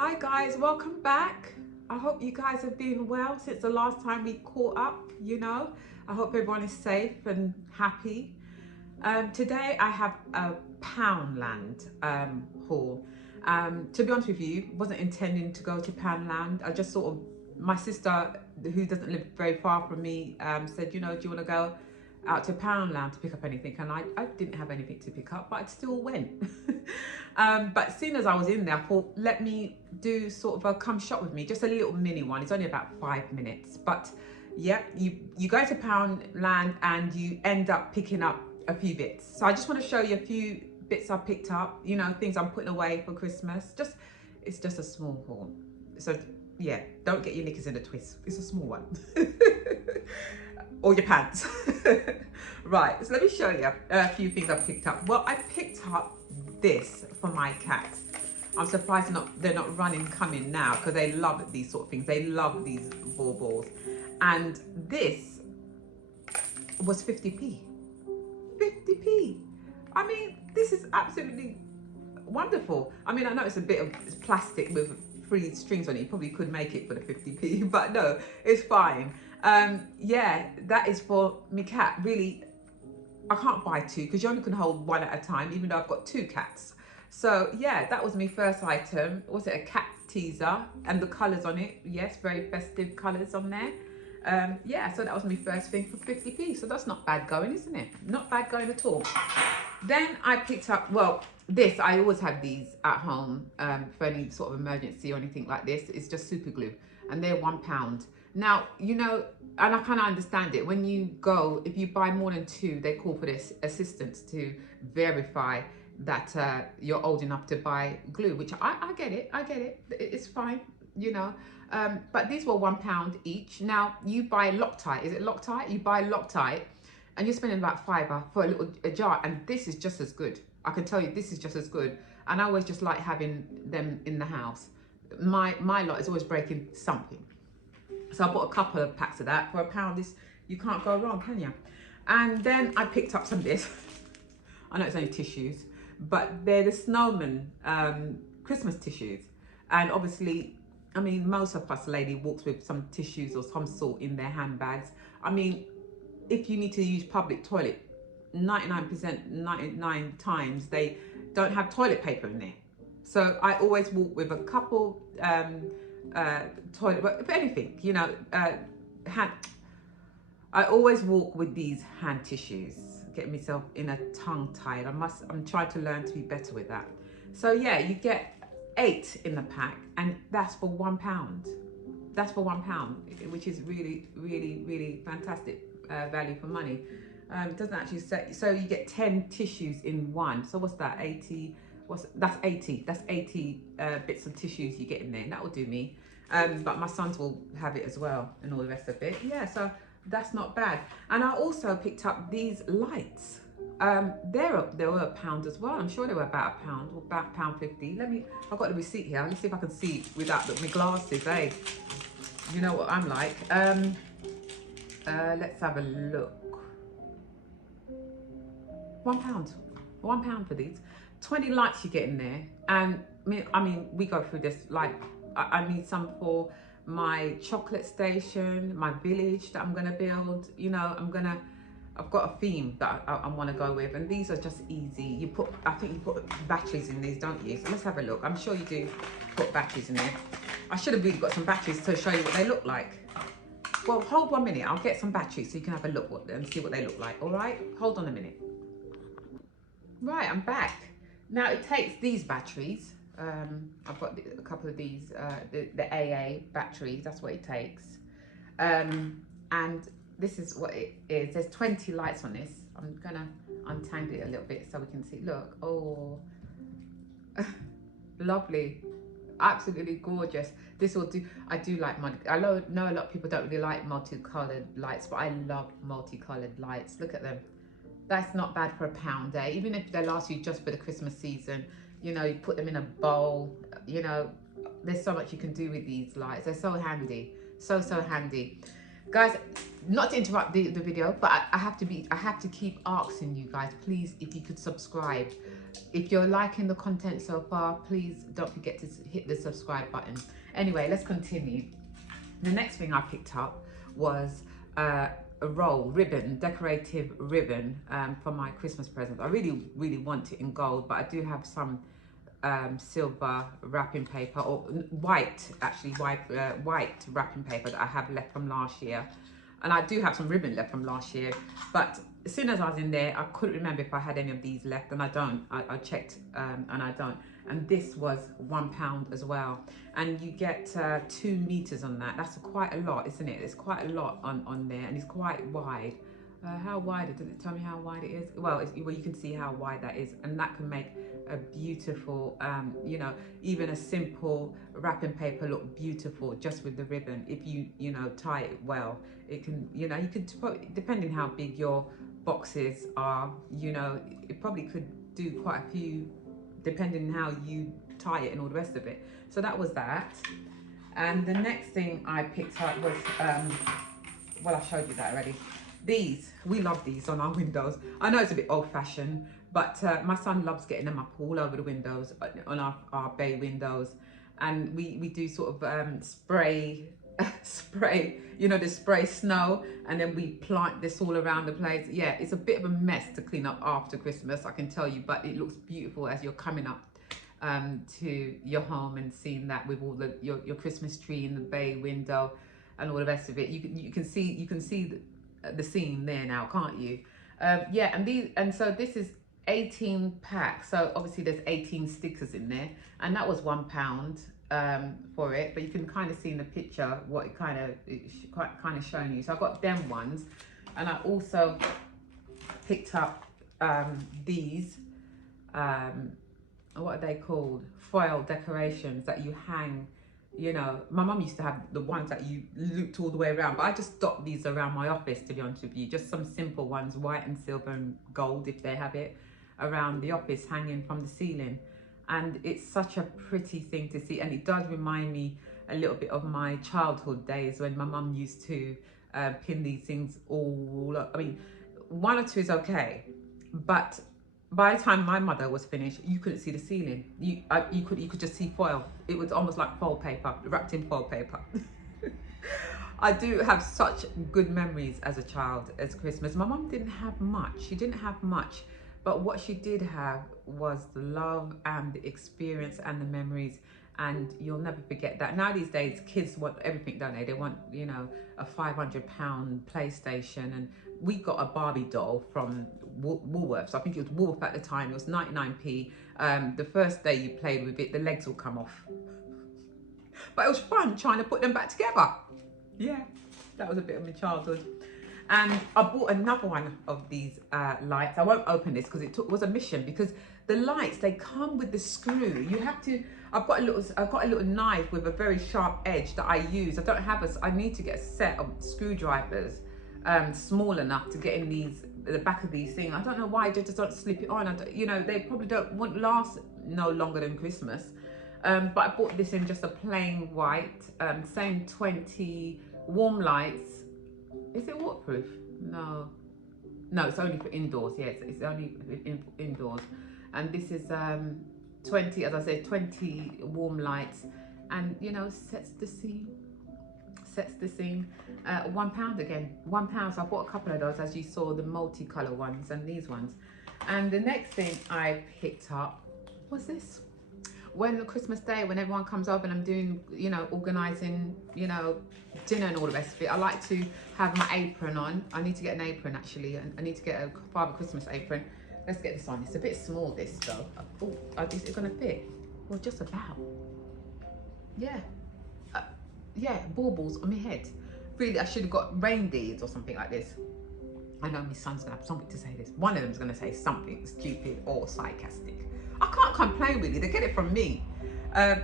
Hi guys, welcome back. I hope you guys have been well since the last time we caught up, I hope everyone is safe and happy. Today I have a Poundland haul. To be honest with you, wasn't intending to go to Poundland. I just sort of, my sister who doesn't live very far from me said, do you want to go out to Poundland to pick up anything? And I didn't have anything to pick up, but I still went. But as soon as I was in there, I thought, let me do sort of a come shop with me, just a little mini one. It's only about 5 minutes, but yeah, you go to Poundland and you end up picking up a few bits. So I just want to show you a few bits I picked up, things I'm putting away for Christmas. It's just a small haul. So yeah, don't get your knickers in a twist. It's a small one. Or your pants. Right, so let me show you a few things I picked up. Well, I picked up this for my cats. I'm surprised they're not coming now, because they love these sort of things. They love these baubles. And this was 50p. 50p. I mean, this is absolutely wonderful. I mean, I know it's a bit of plastic with 3 strings on it. You probably could make it for the 50p, but no, it's fine. Yeah, that is for me cat. Really, I can't buy 2 because you only can hold 1 at a time, even though I've got 2 cats. So yeah, that was my first item. Was it a cat teaser? And the colours on it, yes, very festive colours on there. Yeah, so that was my first thing for 50p. So that's not bad going, isn't it? Not bad going at all. Then I picked up, well, this, I always have these at home for any sort of emergency or anything like this. It's just super glue, and they're £1. Now, and I kind of understand it. When you go, if you buy more than 2, they call for this assistance to verify that you're old enough to buy glue, which I get it. It's fine, but these were £1 each. Now, you buy Loctite. Is it Loctite? You buy Loctite, and you're spending about £5 for a jar, and this is just as good. I can tell you, this is just as good. And I always just like having them in the house. My lot is always breaking something. So I bought a couple of packs of that for £1. This, you can't go wrong, can you? And then I picked up some of this. I know it's only tissues, but they're the snowman Christmas tissues. And obviously, I mean, most of us lady walks with some tissues or some sort in their handbags. I mean, if you need to use public toilet, 99 times they don't have toilet paper in there. So I always walk with a couple toilet, but if anything, I always walk with these hand tissues, get myself in a tongue tied. I'm trying to learn to be better with that. So yeah, you get 8 in the pack, and that's for £1. That's for £1, which is really, really, really fantastic value for money. It doesn't actually say, so you get 10 tissues in one. So what's that, 80? That's 80. That's 80 bits of tissues you get in there. That will do me. But my sons will have it as well, and all the rest of it. Yeah, so that's not bad. And I also picked up these lights. They were £1 as well. I'm sure they were about £1 or about £1.50. I've got the receipt here. Let's see if I can see without my glasses, eh? You know what I'm like. Let's have a look. £1 for these. 20 lights you get in there. And I mean, we go through this, like, I need some for my chocolate station, my village that I'm gonna build. I've got a theme that I want to go with, and these are just easy. I think you put batteries in these, don't you? So let's have a look. I'm sure you do put batteries in there. I should have really got some batteries to show you what they look like. Well, hold 1 minute. I'll get some batteries so you can have a look and see what they look like. All right, hold on a minute. Right, I'm back. Now it takes these batteries. I've got a couple of these, the AA batteries. That's what it takes. And this is what it is. There's 20 lights on this. I'm gonna untangle it a little bit so we can see. Look, oh, lovely, absolutely gorgeous. This will do. I do like I know a lot of people don't really like multicolored lights, but I love multicolored lights. Look at them. That's not bad for £1, eh? Even if they last you just for the Christmas season. You put them in a bowl. There's so much you can do with these lights. They're so handy, so handy. Guys, not to interrupt the video, but I have to keep asking you guys, please, if you could subscribe. If you're liking the content so far, please don't forget to hit the subscribe button. Anyway, let's continue. The next thing I picked up was a ribbon, decorative ribbon for my Christmas present. I really want it in gold, but I do have some silver wrapping paper, or white wrapping paper that I have left from last year, and I do have some ribbon left from last year. But as soon as I was in there, I couldn't remember if I had any of these left, and I don't. I checked and I don't. And this was £1 as well, and you get 2 meters on that. That's quite a lot, isn't it? It's quite a lot on there, and it's quite wide. How wide? Does it tell me how wide it is? Well, you can see how wide that is, and that can make a beautiful, you know, even a simple wrapping paper look beautiful just with the ribbon. If you know, tie it well, it can, you know, you could, depending how big your boxes are, you know, it probably could do quite a few, depending how you tie it and all the rest of it. So that was that. And the next thing I picked up was, well, I showed you that already. These, we love these on our windows. I know it's a bit old-fashioned, but my son loves getting them up all over the windows, on our bay windows. And we do sort of spray, you know, the spray snow, and then we plant this all around the place. Yeah, it's a bit of a mess to clean up after Christmas, I can tell you, but it looks beautiful as you're coming up to your home and seeing that with all your Christmas tree in the bay window and all the rest of it. You can see the scene there now, can't you? Yeah, and so this is 18 packs, so obviously there's 18 stickers in there, and that was £1 for it. But you can kind of see in the picture what it kind of showing you. So I got them ones, and I also picked up these what are they called, foil decorations that you hang. You know, my mum used to have the ones that you looped all the way around, but I just stopped these around my office, to be honest with you. Just some simple ones, white and silver and gold, if they have it, around the office, hanging from the ceiling. And it's such a pretty thing to see, and it does remind me a little bit of my childhood days when my mum used to pin these things all up. I mean, 1 or 2 is okay, but by the time my mother was finished, you couldn't see the ceiling. You could just see foil. It was almost like foil paper, wrapped in foil paper. I do have such good memories as a child, as Christmas. My mum didn't have much. She didn't have much, but what she did have was the love and the experience and the memories. And you'll never forget that. Now these days, kids want everything, don't they? They want, you know, a £500 PlayStation. And we got a Barbie doll from Woolworths. I think it was Woolworths at the time. It was 99p. The first day you played with it, the legs will come off. But it was fun trying to put them back together. Yeah, that was a bit of my childhood. And I bought another one of these lights. I won't open this because it was a mission, because the lights, they come with the screw. You have to, I've got a little knife with a very sharp edge that I use. I need to get a set of screwdrivers small enough to get in the back of these things. I don't know why they just don't slip it on. You know, they probably won't last no longer than Christmas. But I bought this in just a plain white, same 20 warm lights. Is it waterproof? No, it's only for indoors. Yes, it's only indoors. And this is 20, as I said, 20 warm lights, and you know, sets the scene. £1 again, £1. So I bought a couple of those, as you saw, the multicolour ones and these ones. And the next thing I picked up was this. When Christmas Day, when everyone comes over and I'm doing, you know, organising, you know, dinner and all the rest of it, I like to have my apron on. I need to get an apron, actually, and I need to get a Father Christmas apron. Let's get this on. It's a bit small, this though. Oh, is it gonna fit? Well, just about. Yeah. Yeah, baubles on my head. Really, I should have got reindeers or something like this. I know my son's gonna have something to say this. One of them's gonna say something stupid or sarcastic. I can't complain, really. They get it from me.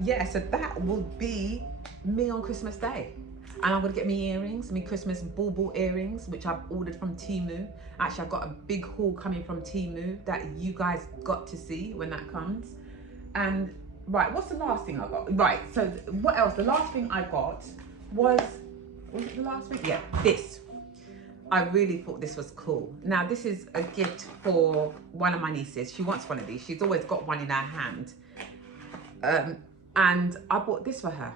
Yeah, so that will be me on Christmas Day. And I'm gonna get me earrings, me Christmas bauble earrings, which I've ordered from Temu. Actually, I've got a big haul coming from Temu that you guys got to see when that comes. And right, what's the last thing I got? Right, so what else? The last thing I got was Was it the last week? Yeah, this. I really thought this was cool. Now, this is a gift for one of my nieces. She wants one of these. She's always got one in her hand. And I bought this for her.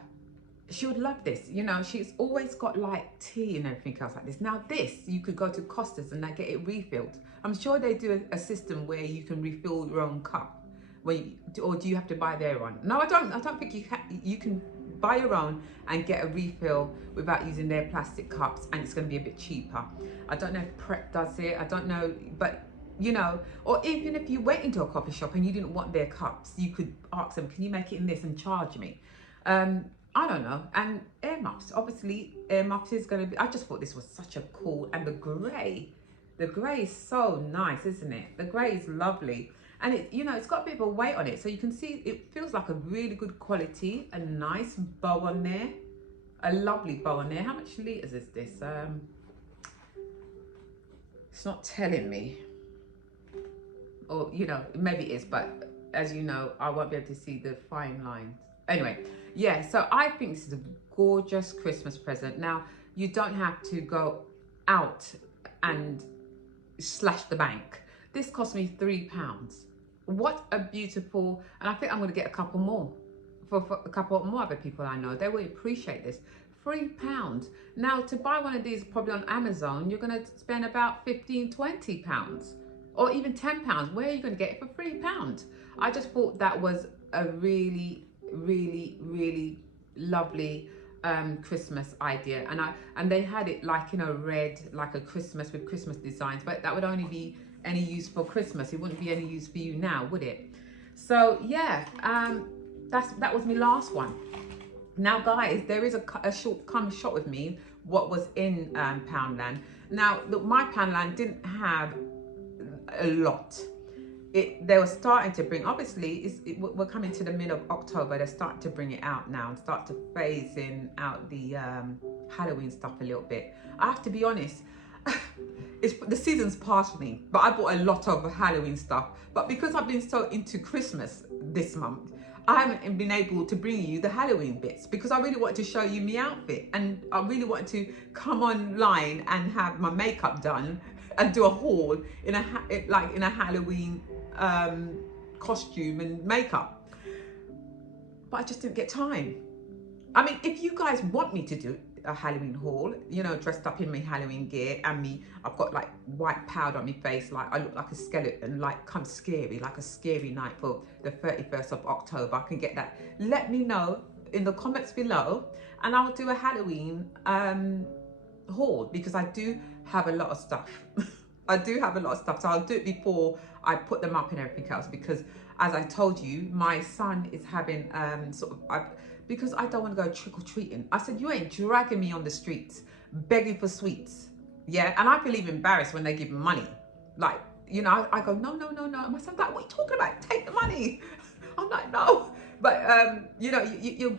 She would love this. You know, she's always got like tea and everything else like this. Now this, you could go to Costa's and get it refilled. I'm sure they do a system where you can refill your own cup. Or do you have to buy their own? No, I don't think you can buy your own and get a refill without using their plastic cups, and it's going to be a bit cheaper. I don't know if Prep does it. I don't know, but you know, or even if you went into a coffee shop and you didn't want their cups, you could ask them, can you make it in this and charge me? I don't know. And air muffs, obviously air muffs is going to be, I just thought this was such a cool, and the grey is so nice, isn't it? The grey is lovely. And it, you know, it's got a bit of a weight on it. So you can see it feels like a really good quality, a nice bow on there, a lovely bow on there. How much litres is this? It's not telling me. Or, you know, maybe it is, but as you know, I won't be able to see the fine lines. Anyway, yeah, so I think this is a gorgeous Christmas present. Now, you don't have to go out and slash the bank. This cost me £3. What a beautiful, and I think I'm going to get a couple more for a couple more other people I know. They will appreciate this. £3. Now, to buy one of these probably on Amazon, you're going to spend about £15–20, or even £10. Where are you going to get it for £3? I just thought that was a really, really, really lovely Christmas idea, and they had it like in a red, like a Christmas with Christmas designs, but that would only be any use for Christmas. It wouldn't be any use for you now, would it? So yeah, that was my last one. Now guys, there is a short, come shop with me what was in Poundland. Now look, my Poundland didn't have a lot. They were starting to bring, obviously we're coming to the middle of October, they're starting to bring it out now and start to phase in out the Halloween stuff a little bit. I have to be honest, the season's past me, but I bought a lot of Halloween stuff. But because I've been so into Christmas this month, I haven't been able to bring you the Halloween bits because I really wanted to show you my outfit, and I really wanted to come online and have my makeup done and do a haul in a Halloween costume and makeup. But I just didn't get time. I mean, if you guys want me to do a Halloween haul, you know, dressed up in my Halloween gear, and I've got like white powder on my face, like I look like a skeleton, like kind of scary, like a scary night for the 31st of October. I can get that. Let me know in the comments below, and I'll do a Halloween haul, because I do have a lot of stuff. I do have a lot of stuff, so I'll do it before I put them up and everything else, because as I told you, my son is having because I don't want to go trick-or-treating. I said, you ain't dragging me on the streets begging for sweets. Yeah, and I feel even embarrassed when they give me money. Like, you know, I go, no. And my son's like, what are you talking about? Take the money. I'm like, no. But, you know,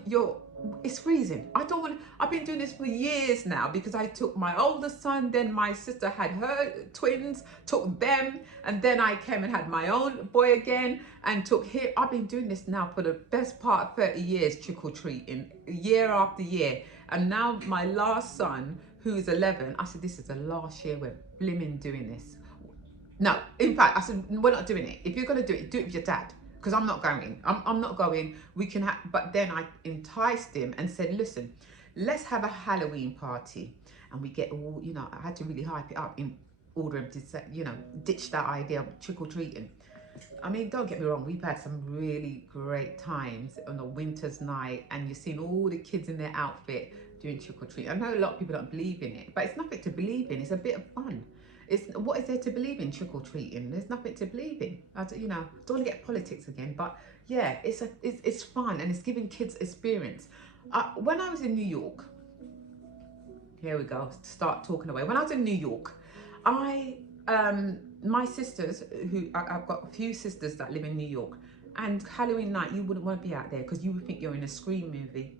you're it's freezing. I don't want to, I've been doing this for years now, because I took my oldest son, then my sister had her twins, took them, and then I came and had my own boy again and took him. I've been doing this now for the best part of 30 years, trick-or-treating, year after year. And now my last son, who is 11, I said, this is the last year we're blimmin' doing this. No, in fact, I said, we're not doing it. If you're going to do it with your dad. Because I'm not going. I'm not going. We can have, but then I enticed him and said, listen, let's have a Halloween party. And we get all, you know, I had to really hype it up in order to say, you know, ditch that idea of trick-or-treating. I mean, don't get me wrong, we've had some really great times on a winter's night, and you've seen all the kids in their outfit doing trick-or-treat. I know a lot of people don't believe in it, but it's nothing to believe in. It's a bit of fun. What is there to believe in trick-or-treating? There's nothing to believe in. You know, don't want to get politics again, but yeah, it's fun, and it's giving kids experience. When I was in New York, here we go, start talking away. When I was in New York, my sisters, I've got a few sisters that live in New York, and Halloween night, you wouldn't want to be out there because you would think you're in a Scream movie.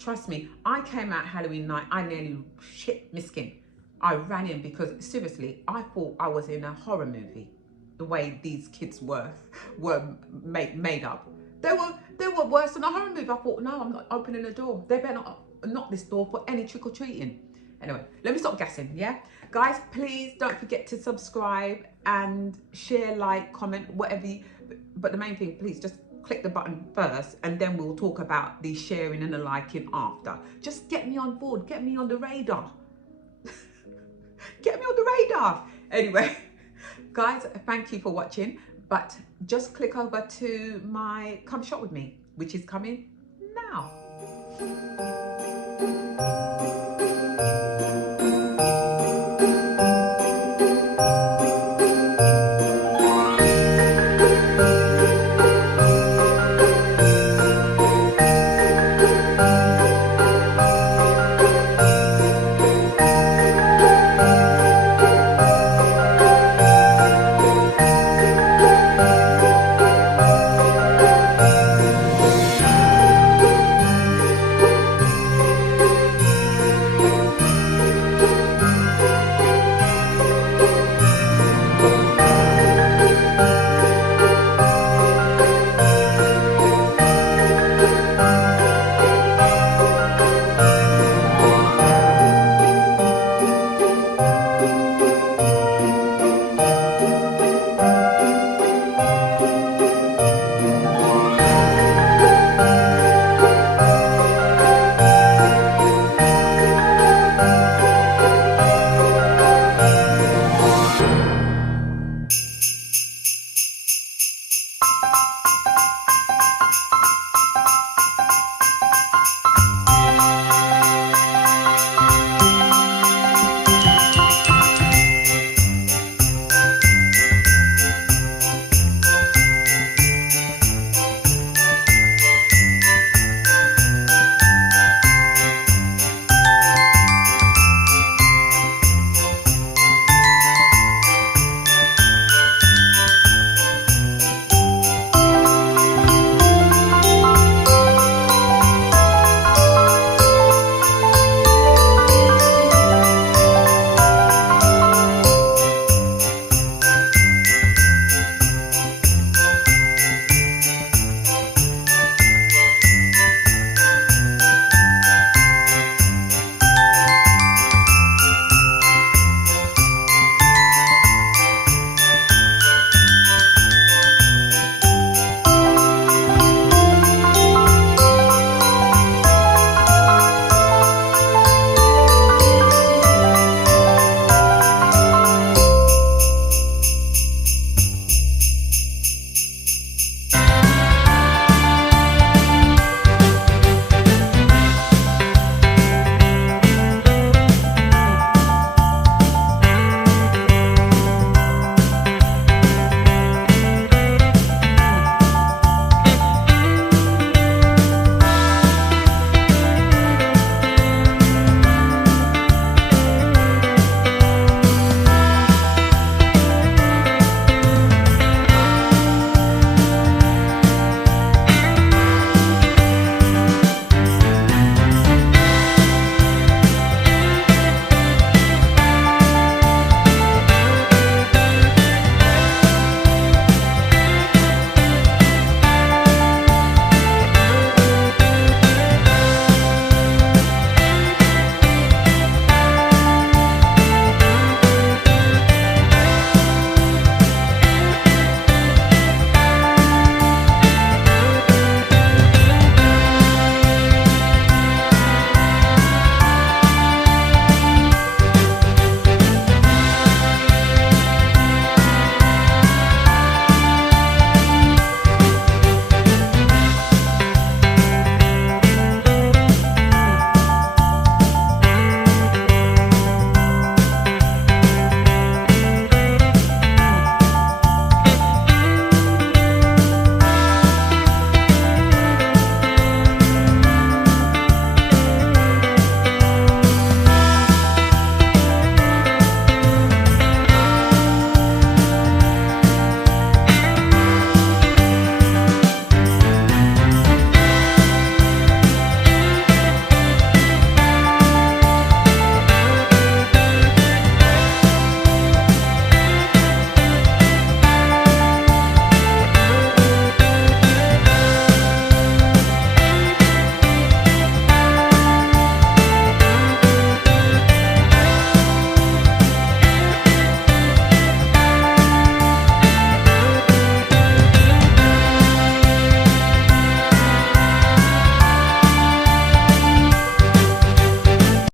Trust me, I came out Halloween night, I nearly shit my skin. I ran in because seriously, I thought I was in a horror movie. The way these kids were made up. They were worse than a horror movie. I thought, no, I'm not opening the door. They better not knock this door for any trick-or-treating. Anyway, let me stop gassing, yeah? Guys, please don't forget to subscribe and share, like, comment, whatever you... But the main thing, please, just click the button first, and then we'll talk about the sharing and the liking after. Just get me on board. Get me on the radar. Get me on the radar. Anyway, guys, thank you for watching. But just click over to my Come Shop With Me, which is coming now.